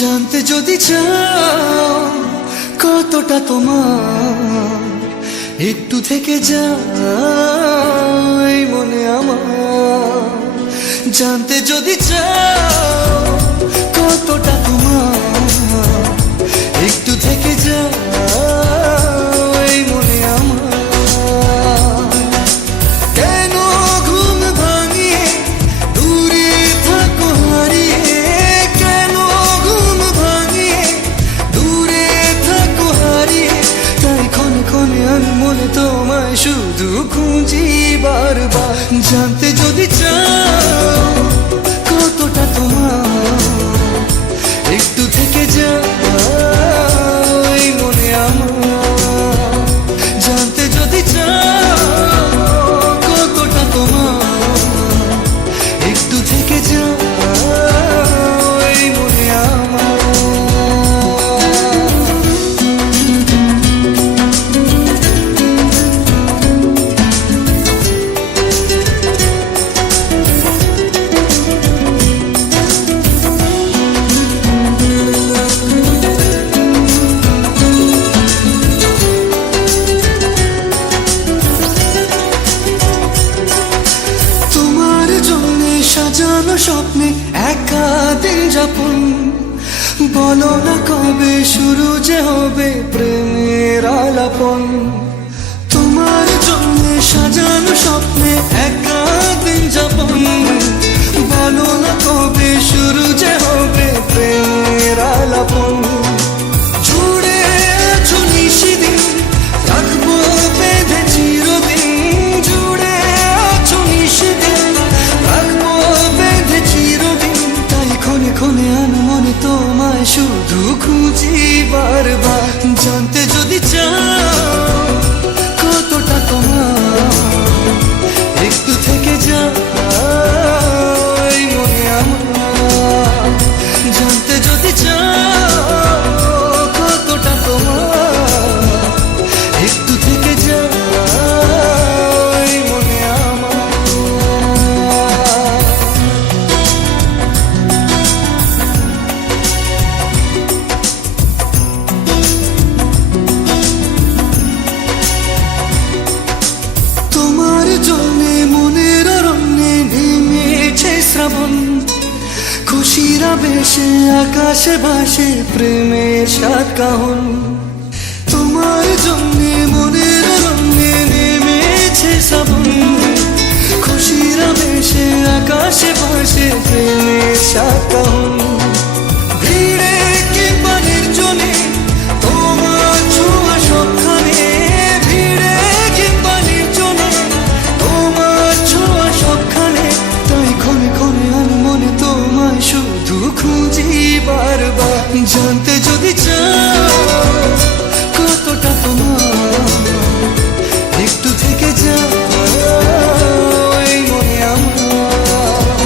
জানতে যদি চাও কতটা তোমার, একটু থেকে যাই মনে আমার। জানতে যদি চাও কতটা তোমার, একটু থেকে যাই মনে আমার। কেন ঘুম ভাঙিয়ে দূরে থাকো হারিয়ে, কেন ঘুম ভাঙিয়ে দূরে থাকো হারিয়ে, তাই ক্ষণে ক্ষণে আমি মনে তোমায় শুধু খুঁজি বারবার। জানতে যদি চাও কতটা তোমার, একটু থেকে যাই মনে আমার। জানতে যদি চাও কতটা তোমার, একটু থেকে যাই মনে আমার। সাজানো স্বপ্নে একা দিন যাপন, বলো না কবে শুরু যে হবে প্রেমের আলাপন। তোমার জন্য সাজানো স্বপ্নে একা দিন যাপন, বলো না কবে শুরু যে হবে প্রেমের আলাপন। জুড়ে আছো নিশিদিন, রাখবো বেঁধে চিরদিন। জুড়ে আছো নিশিদিন, রাখবো বেঁধে চিরদিন। তাই ক্ষণে ক্ষণে আমি মনে তোমায় শুধু খুঁজি বারবার। জানতে যদি চাও কতটা তোমার, একটু থেকে যাই মনে আমার। জানতে যদি চাও কতটা তোমার, একটু থেকে যাই মনে আমার। তোমার জন্যে মনের অরণ্যে নেমেছে শ্রাবণ, খুশির আবেশে আকাশে ভাসে প্রেমের সাত কাহন। তোমার জন্যে মনের অরণ্যে নেমেছে শ্রাবণ, খুশির আবেশে আকাশে ভাসে প্রেমের সাত কাহন। ভিড়ে কিংবা নির্জনে তোমার ছোঁয়া সবখানে, ভিড়ে কিংবা নির্জনে তোমার ছোঁয়া সবখানে। তাই ক্ষণে ক্ষণে আমি মনে তোমায় শুধু খুঁজি বারবার। জানতে যদি চাও কতটা তোমার, একটু থেকে যাই মনে আমার।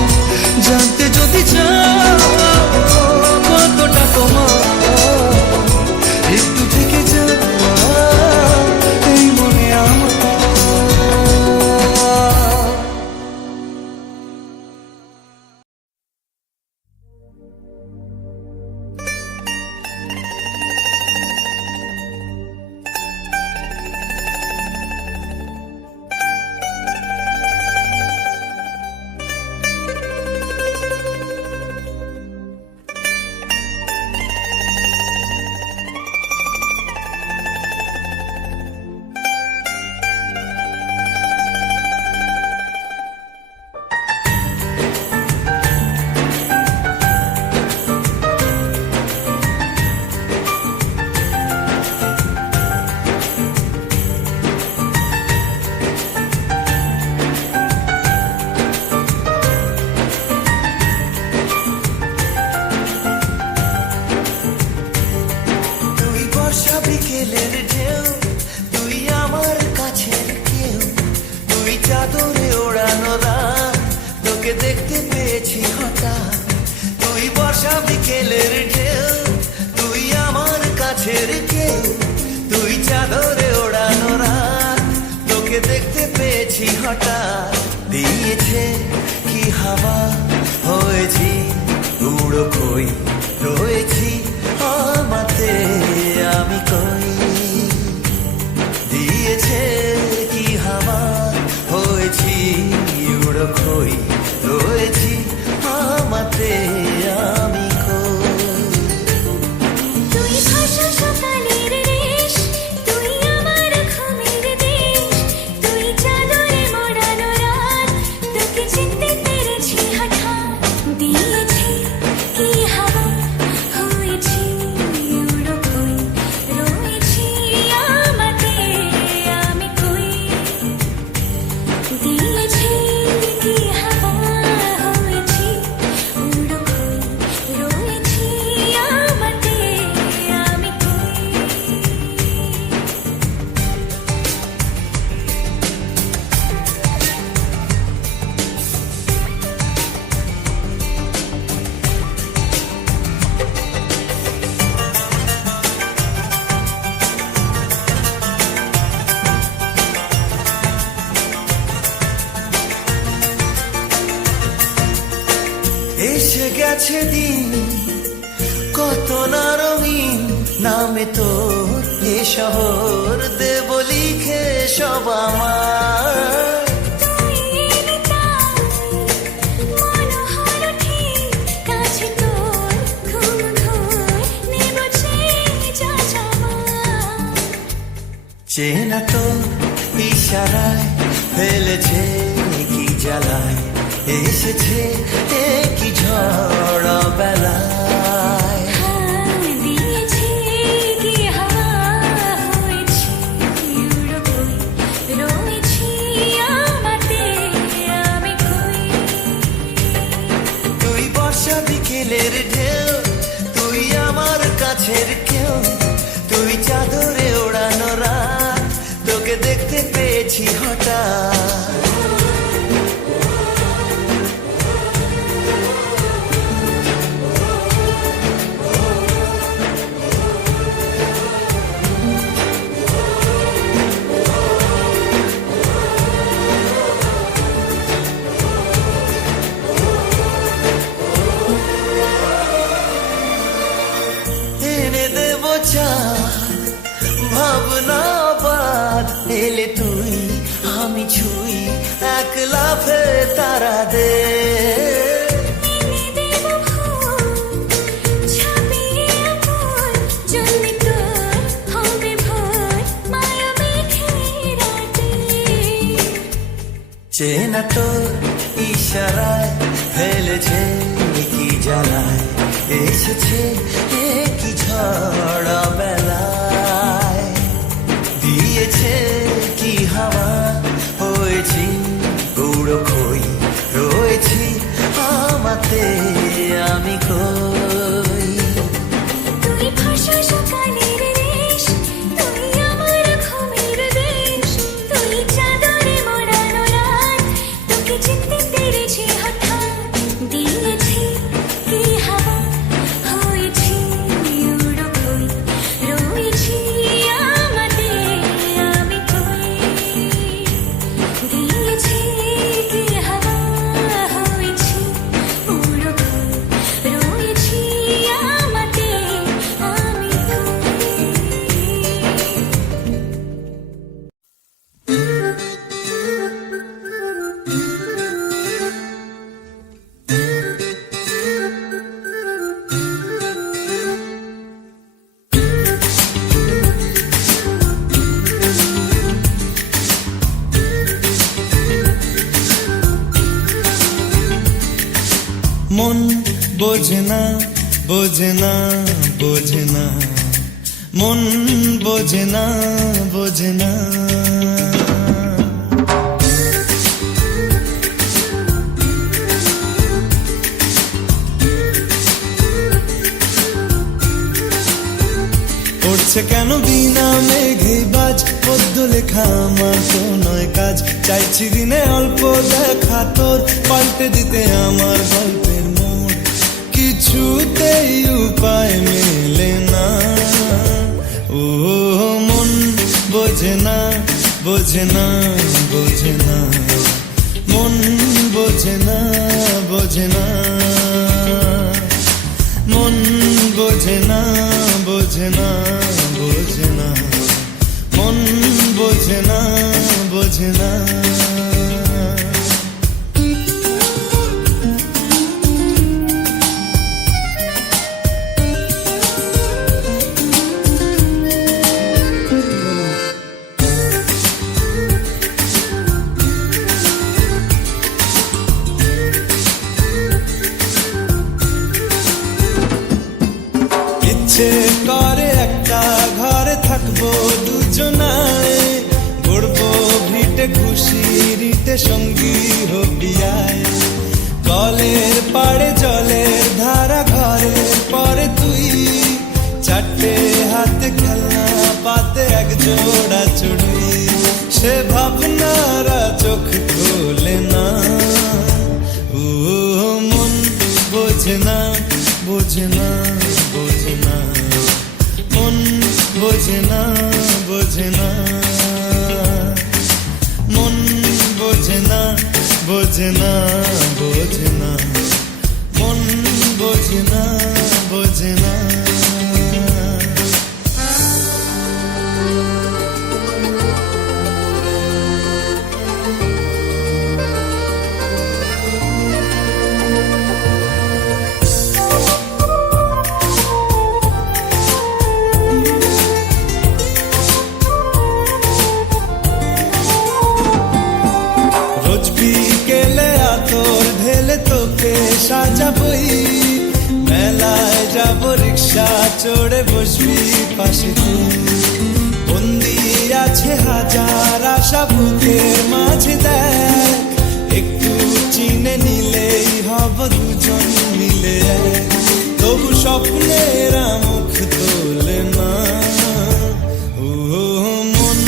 জানতে যদি চাও কতটা তোমার, একটু থেকে যাই মনে আমার। দেখতে পেয়েছি হঠাৎ, তুই বর্ষা বিকেলের ঢেউ, তুই আমার কাছের কেউ, তুই চাদরে ওড়ানো রাত, তোকে দেখতে পেয়েছি হঠাৎ। দিয়েছে কি হাওয়া, হয়েছি উড়ো খই, রয়েছি কই রয়েছি আমাতে আমি তুই ভাষা সকালের রেশ, তুই আমার ঘুমের দেশ, তুই চাদরে মোড়ানো রাত, তোকে চিনতে পেরেছি হঠাৎ, দিয়েছি কি হাওয়া, হয়েছি উড়ো কই, রয়েছি আমাতে আমি কই, দিয়েছি কি হাওয়া, হয়েছি উড়ো কই, রয়েছি আমাতে আমি কই। এসে গেছে দিন কত না রঙিন নামে তোর এ শহর দেব লিখে সব আমার তুই এলি তাই মন হলো ঠিক কাছে তোর ঘুম ঘোর নেব যা চাওয়া চেনা তো ইশারায় ফেলেছে কি জ্বালায় এসেছে কি ঝড় বেলায় দিয়েছি কি হাওয়া হয়েছি উড়ো কই রয়েছি আমাতে আমি কই তুই বর্ষা বিকেলের ঢেউ তুই আমার কাছের কেউ তুই চাদরে ওড়ানো রাত তোকে দেখতে পেয়েছি হঠাৎ এনে দেব চাঁদ ভাবনা বাদ এলে তুই আমি ছুই এক লাফে তারা দে এনে দেব ফুল ছাপিয়ে ফুল জন্মে তোর হবে ভোর মায়া মেঘে রাতে চেনা তো ইশারায় ফেলেছে কি জ্বালায় এসেছে কি ঝড় বেলায় দিয়েছে কি হাওয়া হয়েছি উড়ো কই রয়েছি আমাতে আমি কই তুই ভাষা সকালের রেশ, তুই আমার ঘুমের দেশ, তুই চাদরে মোড়ানো রাত, তোকে চিনতে পেরেছি হঠাৎ, দিয়েছি কি হাওয়া, হয়েছি উড়ো কই, রয়েছি আমাতে আমি কই, দিয়েছি কি হাওয়া, হয়েছি উড়ো কই, রয়েছি আমাতে আমি কই। মন বোঝে না বোঝে না বোঝে না মন বোঝে না বোঝে না পড়ছে কেন বিনা মেঘে বাজ পদ্য লেখা আমার তো নয় কাজ চাইছি দিনে অল্প দেখা তোর পাল্টে দিতে আমার গল্পের মোড় কিছুতেই উপায় মেলে না ও মন বোঝে না বোঝে না বোঝে না মন বোঝে না বোঝে না মন বোঝে না বোঝে না বোঝে না মন বোঝে না বোঝে না ইচ্ছে করে একটা ঘরে থাকবো দুজনায়, গড়বো ভিটে খুশিরিতে সঙ্গী হবিয়ায়। কলের পাড়ে জলের ধারা ঘরের পরে তুই, চারটে হাতে খেলনা পাতে এক জোড়া চুড়ি। সে ভাবনারা চোখ খোলে না, ও মন বোঝে না, বোঝে না, বোঝে না, মন বোঝে না, বোঝে না, মন বোঝে না, বোঝে না, বোঝে না, মন বোঝে না, বোঝে না। রোজ বিকেলে আতর ঢেলে তোকে সাজাবই, মেলায় যাব রিক্সা চড়ে বসবি পাশে তুই। বন্দি আছে হাজার আশা বুকের মাঝে, দেখ একটু চিনে নিলেই হব দুজন মিলে এক। তবু স্বপ্নের মুখ তোলে না, ও মন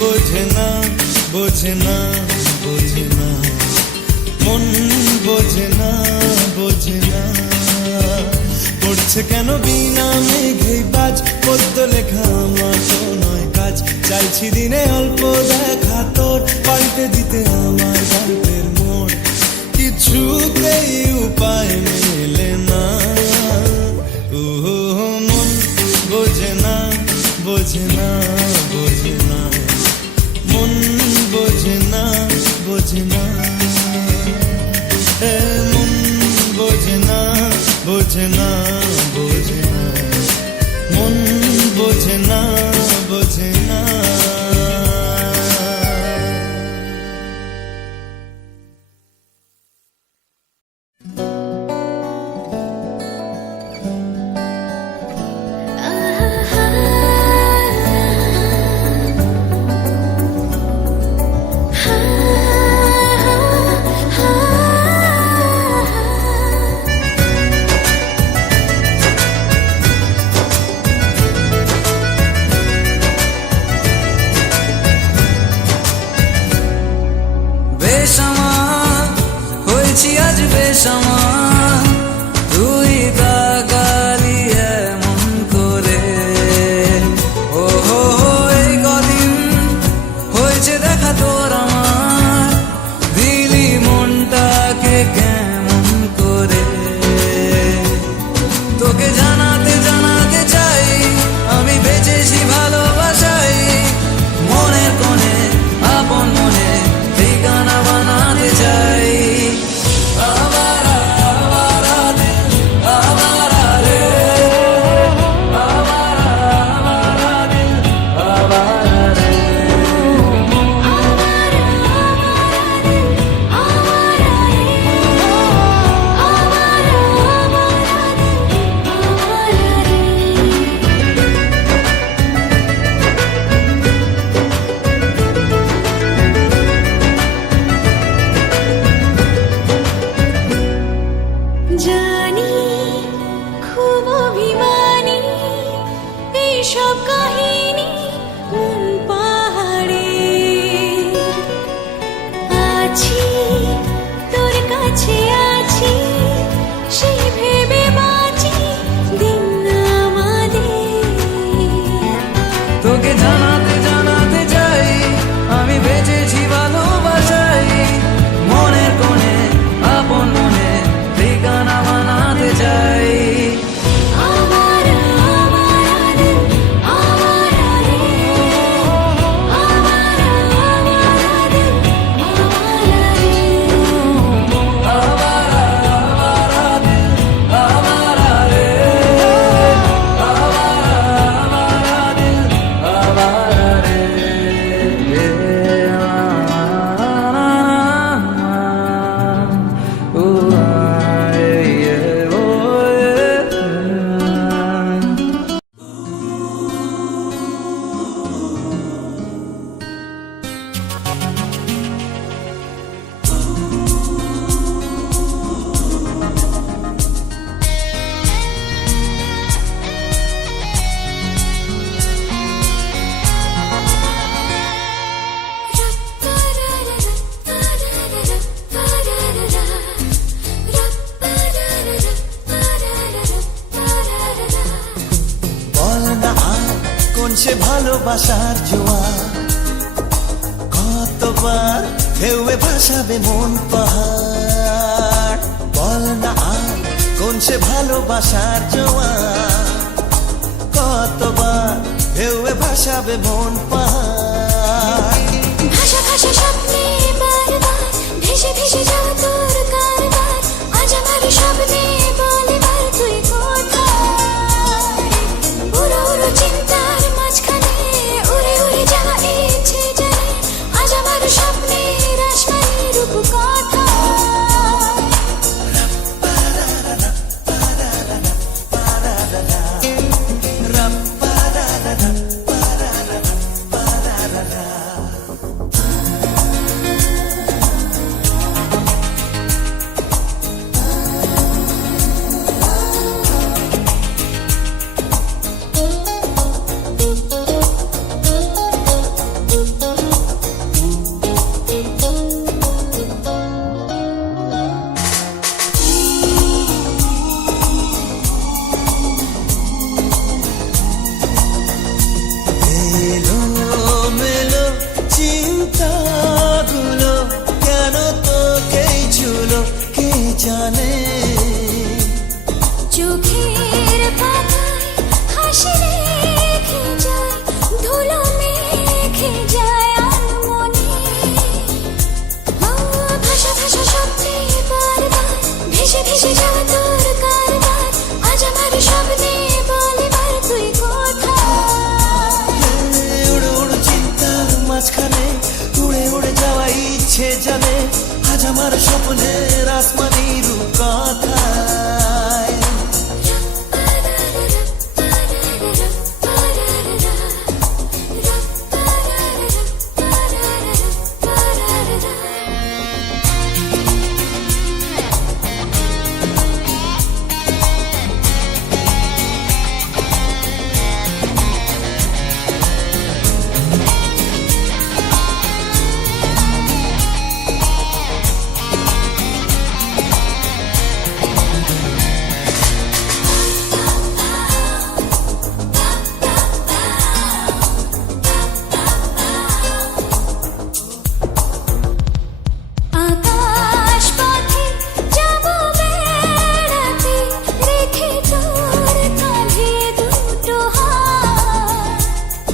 বোঝে না, বোঝে না, বোঝে না, মন বোঝে না, বোঝে না। পড়ছে কেন বিনা মেঘেই বাজ, পদ্য লেখা আমার তো নয় কাজ। চাইছি দিনে অল্প দেখা তোর, পাল্টে দিতে আমার গল্পের মোড়। কিছুতেই উপায় মেলে না, ও মন বোঝে না, বোঝে না, বোঝে না, মন বোঝে না, বোঝে না, মন বোঝে না, বোঝে না, বোঝে না, মন বোঝে না, বোঝে না। বেসামাল হয়েছি আজ বেসামাল, তুই তাকালি এমন করে। ও হো হো, এই কদিন হয়েছে দেখা তোর আমার, দিলি মনটাকে কেমন করে। তোকে জানাতে জানাতে চাই আমি বেঁচেছি ভালোবাসাই, মনের কোণে আপন মনে ঠিকানা বানাতে চাই। আবার সে ভালোবাসার জোয়ার, কতবার ঢেউয়ে ভাসাবে মন পাহাড়। বল না আর কোন সে ভালোবাসার জোয়ার, কতবার ঢেউয়ে ভাসাবে মন পাহাড়। ভাষা ভাষা স্বপ্নে বারবার ভেসে ভেসে যাওয়া তোর কারবার, আজ আমার স্বপ্নে বলে বার তুই কোথায়। উড়ো উড়ো চিন্তার মাঝখানে উড়ে উড়ে যাওয়া ইচ্ছে জানে, আজ আমার স্বপ্নের আসমানি রূপ কোথায়। এলো মেলো চিন্তাগুলো কেন তোকেই ঝুলো কে জানে। চোখের পাতায় হাসি রেখে যায়, ধুলো মেখে যায় আনমনে। ভাষা ভাষা স্বপ্নে বারবার ভেসে ভেসে যাওয়া তোর কারবার, আজ আমার স্বপ্নে বলে বার তুই কোথায়। উড়ো উড়ো চিন্তার মাঝখানে উড়ে উড়ে যাওয়া ইচ্ছে জানে, আজ আমার স্বপ্নের আসমানি রূপ কথায়। আকাশ পথে যাব বেড়াতে, রেখে তোর কাঁধে দুটো হাত।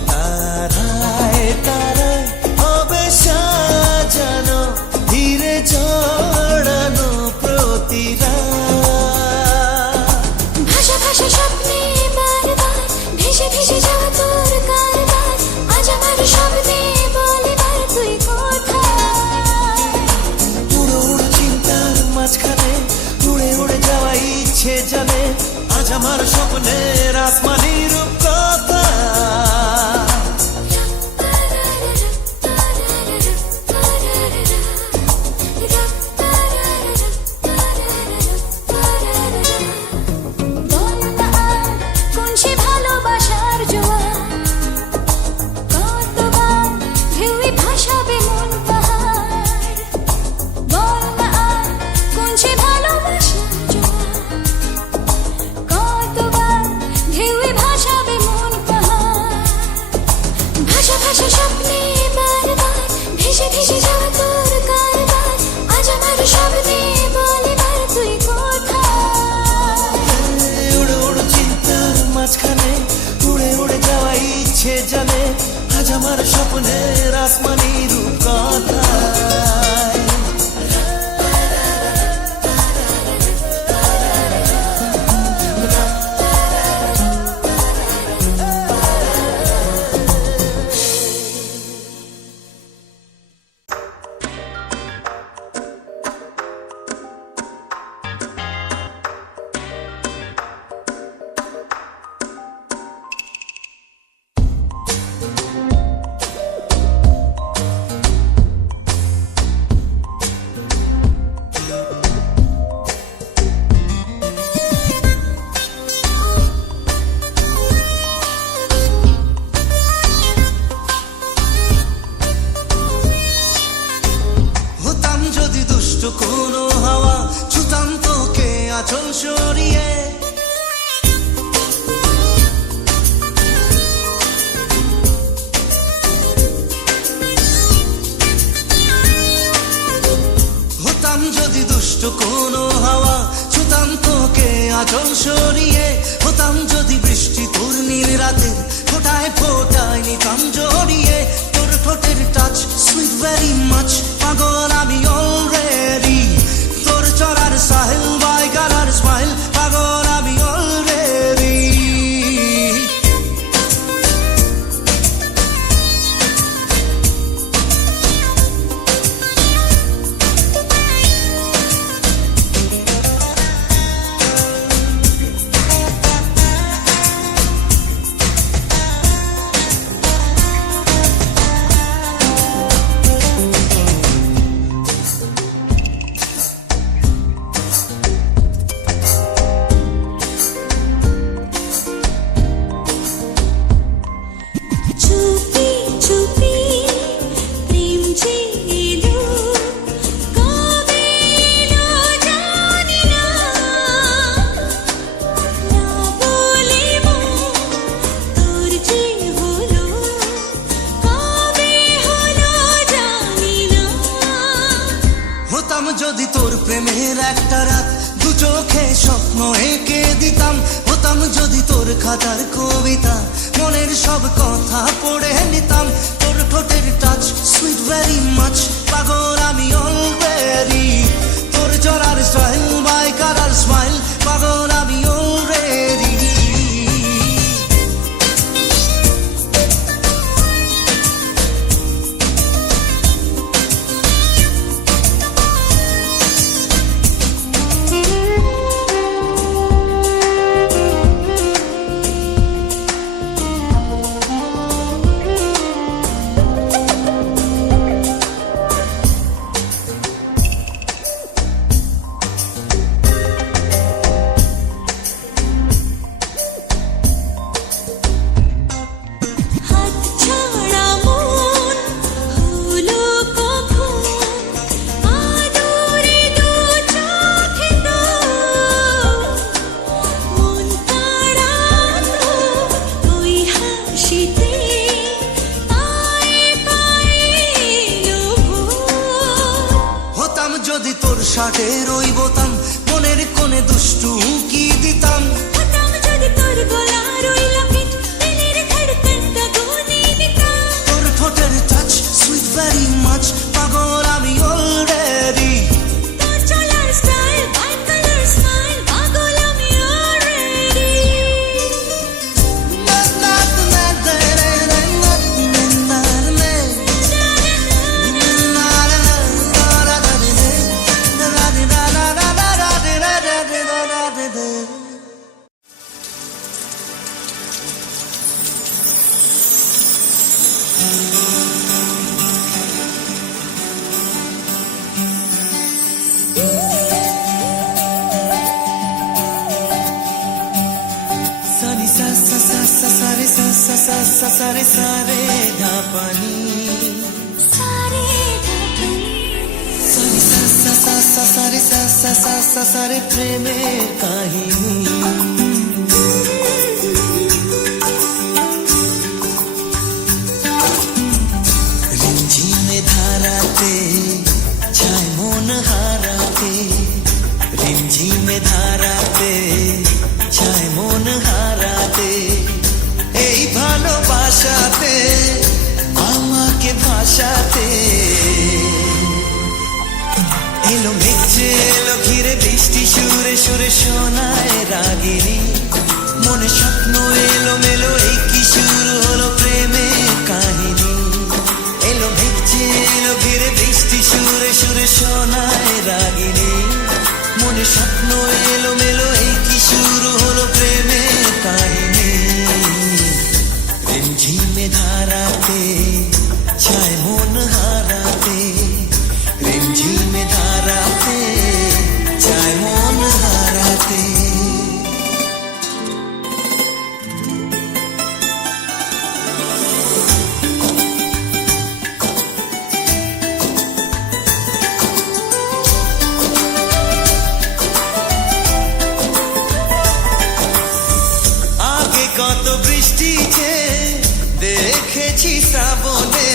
তারায় তারায় হবে সাজানো ধীরে জড়ানো প্রতিরা। ভাষা ভাষা স্বপ্নে বারবার ভেসে ভেসে যাওয়া তোর কারবার, আজ আমার স্বপ্নে বলে বার তুই কোথায়। উড়ো উড়ো চিন্তার মাঝখানে উড়ে উড়ে যাওয়া ইচ্ছে জানে, আজ আমার স্বপ্নের আসমানি রূপ কথা। বল না আর কোন সে ভালোবাসার জোয়ার, কতবার ঢেউয়ে ভাসাবে মন পাহাড়। বল না আর কোন সে ভালোবাসার জোয়ার, কতবার ঢেউয়ে ভাসাবে মন পাহাড়। ভাষা ভাষা স্বপ্নে বারবার ভেসে ভেসে যাওয়া তোর কারবার, আজ আমার স্বপ্নে বলে বার তুই কোথায়। উড়ো উড়ো চিন্তার মাঝখানে উড়ে উড়ে যাওয়া ইচ্ছে জানে, আজ আমার স্বপ্নের আসমানি রূপ কথায়। কোনো হাওয়া, ছুতাম তোকে আঁচল সরিয়ে, হতাম যদি বৃষ্টি তোর নীল রাতে, ফোটায় ফোটায় নিতাম জড়িয়ে, তোর ঠোঁটের টাচ সুইট ভেরি মাচ, পাগল আমি অলরেডি, তোর চলার সাহেল বাই গালার স্মাইল, পাগল আমি অলরেডি। চুপি চুপি প্রেম যে এলো, কবে এলো জানি না, না বলে তোর যে হলো, কবে হলো জানি না। হতাম যদি তোর প্রেমের একটা রাত, দু চোখে স্বপ্ন এঁকে দিতাম, হতাম যদি তোর খাতার কবিতা, মনের সব কথা পড়ে নিতাম, তোর ঠোঁটের টাচ সুইট ভেরি মাচ, পাগল আমি অলরেডি, তোর চলার স্টাইল বাই কালার স্মাইল, পাগল আমি অলরেডি। হাত ছাড়া মন হলো কখন, আদরে দু চোখে তো মন কাড়ানো ওই হাসিতে, পায়ে পায়ে এলো ভোর। হতাম যদি তোর শার্টের ওই বোতাম, মনের কোণে দুষ্টু কি দিতাম, হতাম যদি তোর গলার ওই লকেট, দিলের ধড়কনটা গুনে নিতাম, তোর ঠোঁটের টাচ সুইট ভেরি মাচ, পাগল আমি অলরেডি, তোর চলার স্টাইল বাই কালার স্মাইল, পাগল আমি অলরেডি। সানি সা সা সা সা সা রে সা সা সা সা সা রে সা রে ধা পানি, সারে ঢাকনি, সানি সা সা সা সা সা রে সা সা সা সা সা রে প্রেমের কাহিনী। রিমঝিমে ধারাতে ছায় মন হারাতে, রিমঝিমে ধারাতে ছায় মন হারাতে, এই ভালোবাসাতে আমাকে ভাসাতে, এলো মেঘে এলো ঘিরে বৃষ্টি সুরে সুরে শোনায় রাগিনী, মনে স্বপ্ন এলো মেলো এই কি শুরু হলো প্রেমের কাহিনী, এলো মেঘে এলো ঘিরে বৃষ্টি সুরে সুরে শোনায় রাগিনী, মনে স্বপ্ন এলো মেলো এই কি শুরু হলো প্রেমের কাহিনী। রিমঝিমে ধারাতে ছায় মন হারাতে, রিমঝিমে ধারাতে ছায় মন হারাতে। কত বৃষ্টি যে দেখেছি শ্রাবণে,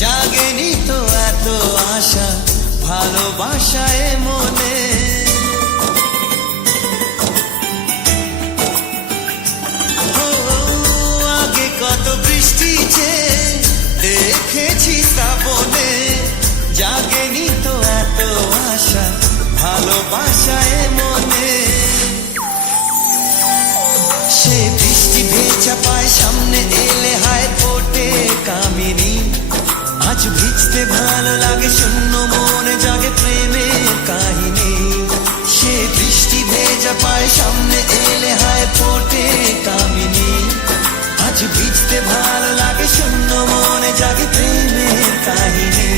জাগেনি তো এত আশা ভালোবাসায় মনে। ভাষায় মনে সে বৃষ্টি ভেজা পায় সামনে এলে হায় ফোটে কামিনী আজ ভিজতে ভালো লাগে শূন্য মনে জাগে প্রেমের কাহিনী সে বৃষ্টি ভেজা পায় সামনে এলে হায় ফোটে কামিনী আজ ভিজতে ভালো লাগে শূন্য মনে জাগে প্রেমের কাহিনী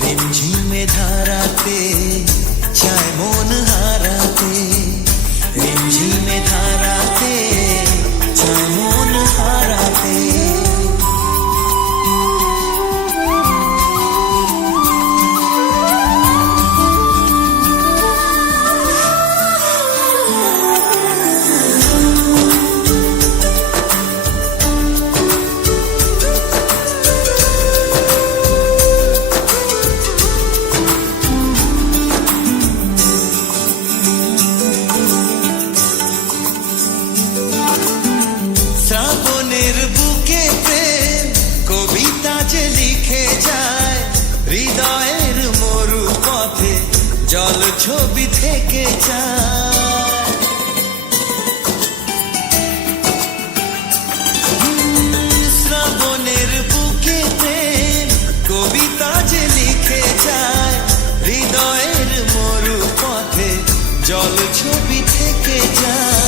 রিমঝিমে ধারাতে চায় মন হারাতে রিমঝিমে ধারাতে চায় মন হারাতে শ্রাবণের বুকে প্রেম কবিতা যে লিখে যায় হৃদয়ের মরু পথে জল ছবি থেকে যায় শ্রাবণের বুকে প্রেম কবিতা যে লিখে যায় হৃদয়ের মরু পথে জল ছবি থেকে যায়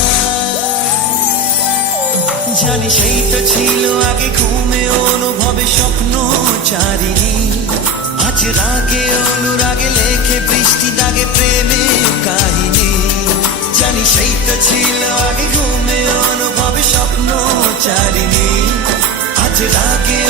জানি সেই তো ছিল আগে ঘুমে অনুভবে স্বপ্ন চারিণী আজ রাগে অনুরাগে লেখে বৃষ্টি দাগে প্রেমে কাহিনী জানি সেই তো ছিল আগে ঘুমে অনুভবে স্বপ্ন চারিণী আজ রাগে